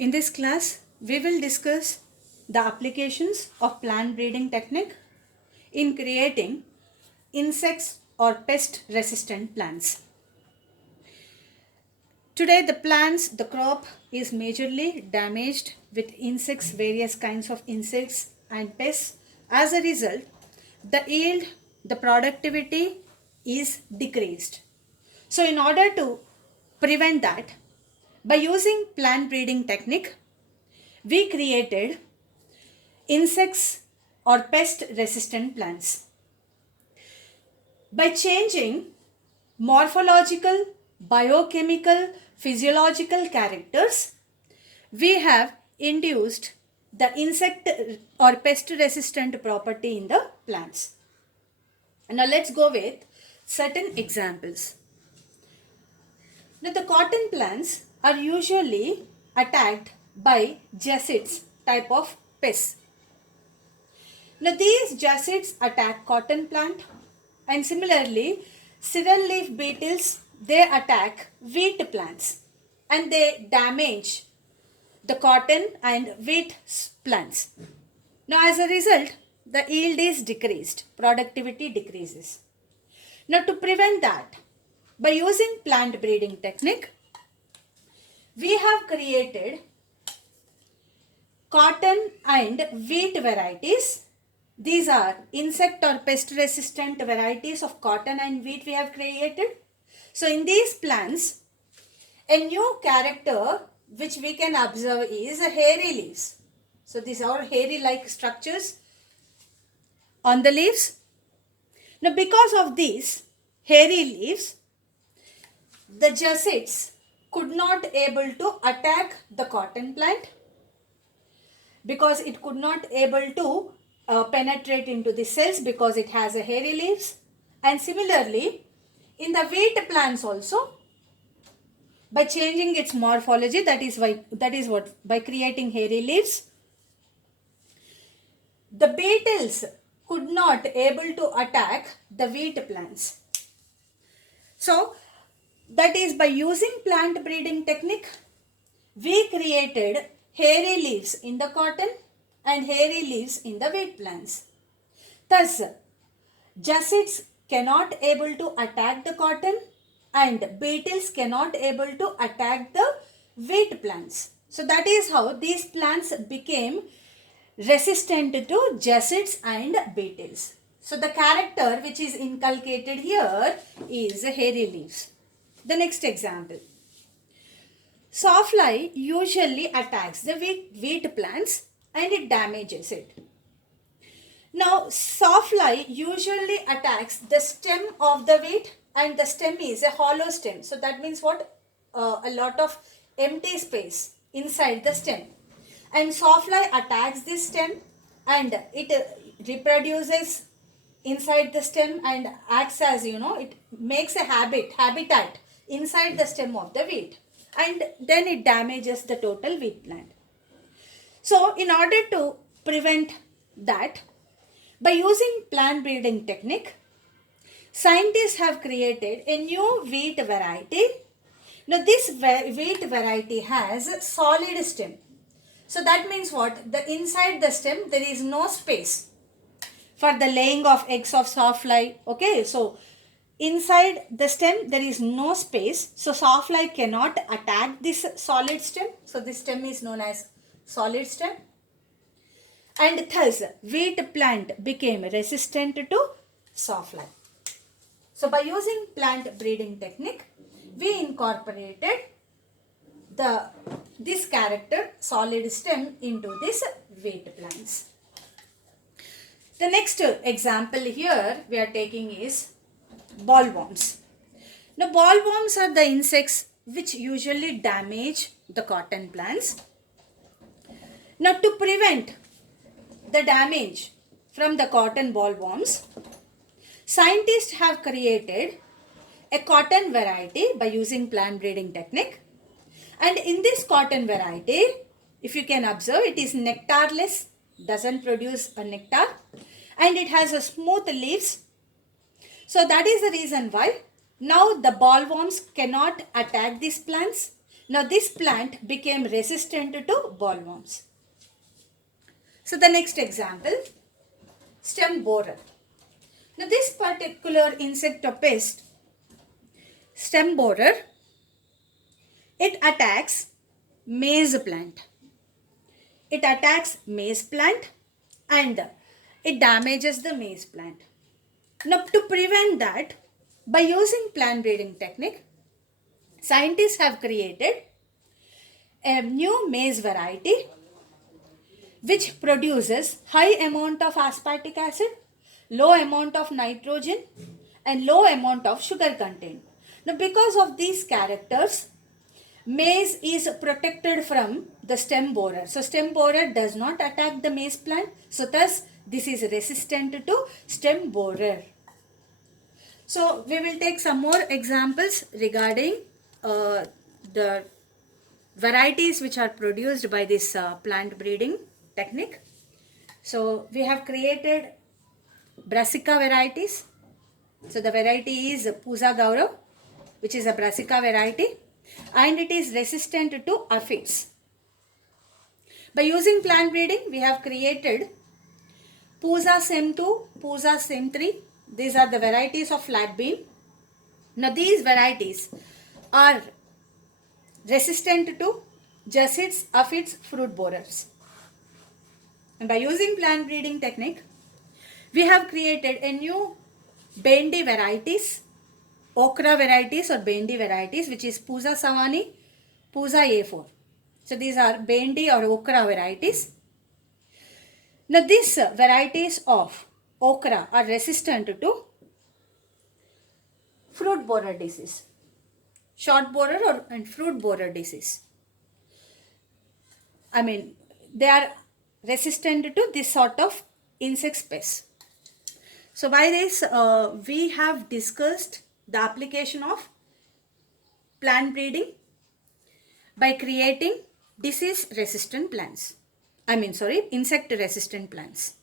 In this class, we will discuss the applications of plant breeding technique in creating insects or pest resistant plants. Today the crop is majorly damaged with insects, various kinds of insects and pests. As a result, the yield, the productivity is decreased. So in order to prevent that, by using plant breeding technique, we created insects or pest resistant plants. By changing morphological, biochemical, physiological characters, we have induced the insect or pest resistant property in the plants. Now let's go with certain examples. Now the cotton plants are usually attacked by jassids type of pests. Now these jassids attack cotton plant, and similarly cyril leaf beetles, they attack wheat plants and they damage the cotton and wheat plants. Now as a result, the yield is decreased, productivity decreases. Now to prevent that, by using plant breeding technique, we have created cotton and wheat varieties. These are insect or pest resistant varieties of cotton and wheat we have created. So in these plants, a new character which we can observe is hairy leaves. So these are hairy like structures on the leaves. Now because of these hairy leaves, the jassids could not able to attack the cotton plant because it could not able to penetrate into the cells because it has a hairy leaves. And similarly, in the wheat plants also, by changing its morphology, that is what by creating hairy leaves, the beetles could not able to attack the wheat plants. So that is by using plant breeding technique, we created hairy leaves in the cotton and hairy leaves in the wheat plants. Thus, jassids cannot able to attack the cotton and beetles cannot able to attack the wheat plants. So that is how these plants became resistant to jassids and beetles. So the character which is inculcated here is hairy leaves. The next example. Sawfly usually attacks the wheat plants and it damages it. Now sawfly usually attacks the stem of the wheat, and the stem is a hollow stem. So that means what? A lot of empty space inside the stem. And sawfly attacks this stem and it reproduces inside the stem and acts as, it makes a habitat inside the stem of the wheat, and then it damages the total wheat plant. So in order to prevent that, by using plant breeding technique, scientists have created a new wheat variety. Now this wheat variety has solid stem. So that means what? The inside the stem there is no space for the laying of eggs of sawfly. Okay, so inside the stem there is no space, so sawfly cannot attack this solid stem. So this stem is known as solid stem, and thus wheat plant became resistant to sawfly. So by using plant breeding technique, we incorporated this character solid stem into this wheat plants. The next example here we are taking is bollworms. Now bollworms are the insects which usually damage the cotton plants. Now to prevent the damage from the cotton bollworms, scientists have created a cotton variety by using plant breeding technique. And in this cotton variety, if you can observe, it is nectarless, doesn't produce a nectar, and it has a smooth leaves. So that is the reason why now the bollworms cannot attack these plants. Now this plant became resistant to bollworms. So the next example, stem borer. Now this particular insect or pest, stem borer, it attacks maize plant. It attacks maize plant and it damages the maize plant. Now to prevent that, by using plant breeding technique, scientists have created a new maize variety which produces high amount of aspartic acid, low amount of nitrogen and low amount of sugar content. Now because of these characters, maize is protected from the stem borer. So stem borer does not attack the maize plant. So thus this is resistant to stem borer. So we will take some more examples regarding the varieties which are produced by this plant breeding technique. So we have created brassica varieties. So the variety is Pusa Gaurav, which is a brassica variety, and it is resistant to aphids. By using plant breeding, we have created Pusa Sem 2, Pusa Sem 3. These are the varieties of flat bean. Now these varieties are resistant to jassids, aphids, fruit borers. And by using plant breeding technique, we have created a new bendi varieties, okra varieties or bendi varieties, which is Pusa Savani, Pusa A4. So these are bendi or okra varieties. Now these varieties of okra are resistant to fruit borer disease, short borer and fruit borer disease. I mean, they are resistant to this sort of insect pests. So by this, we have discussed the application of plant breeding by creating disease resistant plants. Insect resistant plants.